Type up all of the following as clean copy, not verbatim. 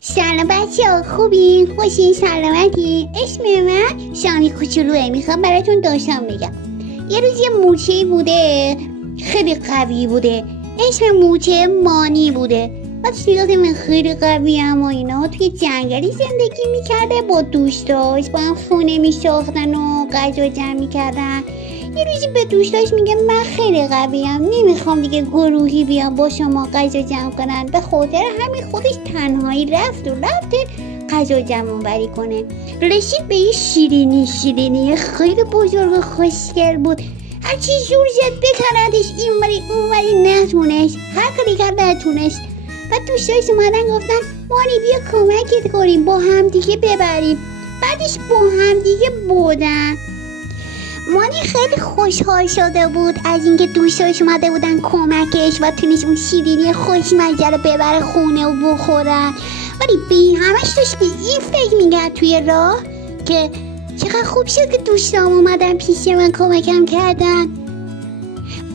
سلام بچه ها، خوبین؟ خوشین؟ سلامتی؟ اسم من شامی کوچولوه. میخوام براتون داستان بگم. یه روز یه موچه‌ای بوده، خیلی قوی بوده. اسم موچه مانی بوده. بعد من خیلی قوی هم و اینا توی جنگلی زندگی میکرده، با دوستاش با هم خونه میساختن و غذا جمع میکردن. یه روزی به دوستاش میگه من خیلی قویم، نمیخوام دیگه گروهی بیام با شما غذا جمع کنن. به خاطر همین خودش تنهایی رفت غذا جمع آوری کنه. رسید به یه شیرینی خیلی بزرگ و خوشگل بود. هرچی زور زد بکندش اینوری نتونست، هر کاری کرد نتونست. بعد دوستاش اومدن گفتن مانی بیا کمکت کنیم، با هم دیگه ببریم. بعدش با هم دیگه بودن. مانی خیلی خوشحال شده بود از اینکه دوستاش اومده بودن کمکش و تونست اون شیرینی خوشمزه رو ببره خونه و بخورن. ولی بی همش داشت به این فکر میگرد توی راه که چقدر خوب شد که دوستام اومدن پیش من کمکم کردن.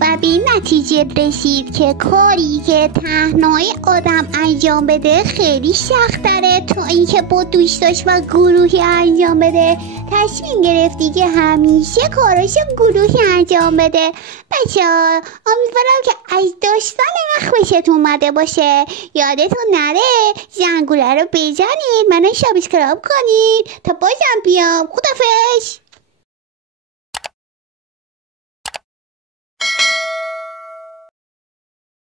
و به این نتیجه رسید که کاری که تنهایی آدم انجام بده خیلی سخت‌تره تا اینکه با دوستاش و گروهی انجام بده. تصمیم گرفتی که همیشه کاراشو گروهی انجام بده. بچه‌ها امیدوارم که از داستان من خوشتون اومده باشه. یادتون نره زنگوله رو بزنید، منو سابسکرایب کنید تا بازم بیام. خدافظ.